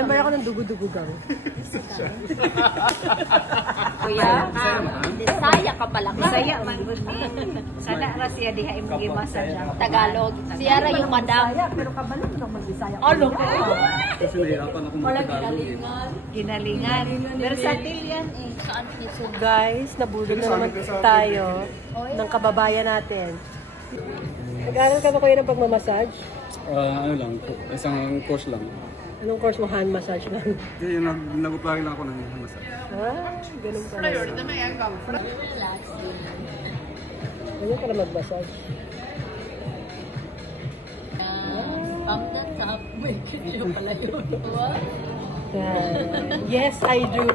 Member ako ng Dugo-Dugo Gang. Kuya, Bisaya ka pala. Bisaya man gud ni. Sana ra siya diha imong gi-massage. Tagalog. Siya ra yung madam. Pero kabalo mo nang mag-Bisaya. Ano ko? Kasi nahirapan ako mag-Tagalog. Ginalingan. Versatile yan eh. So guys, nabudol na naman tayo ng kababayan natin. Nag-aaral ka ba kayo ng pagmamassage? Ano lang, isang course lang. Anong course mo? Hand massage lang? Hindi, nag-apply lang ako ng massage. Ganun pala. Ganyan pala mag-massage. Yes, I do.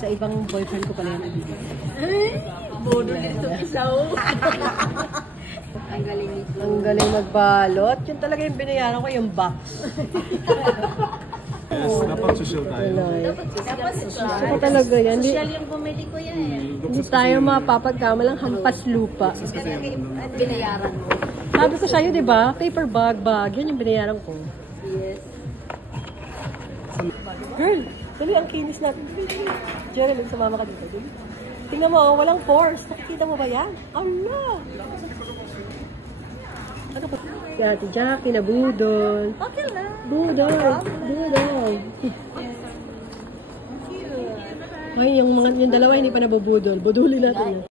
Sa ibang boyfriend ko pala yung ibigay. Bodo nito isaw. Ang galing nito. Ang galing magbalot. Yun talaga yung binayaran ko, yung box. Yes, dapat social tayo. Dapat Saka talaga yan. social yung bumili ko yan eh. Hindi tayo mapapagkamalang hampas lupa. Binayaran mo. Sabi ko sa'yo, di ba? Paper bag. Yun yung binayaran ko. Yes. Girl, dali ang kinis natin. Jeremy, sumama ka dito. Dali. Tingnan mo, walang force. Nakikita mo ba yan? Allah! Ano ba? Si Ate Jackie na budol. Okay lang. Budol. Ay, yung dalawa hindi pa nabubudol. Budulin natin yan.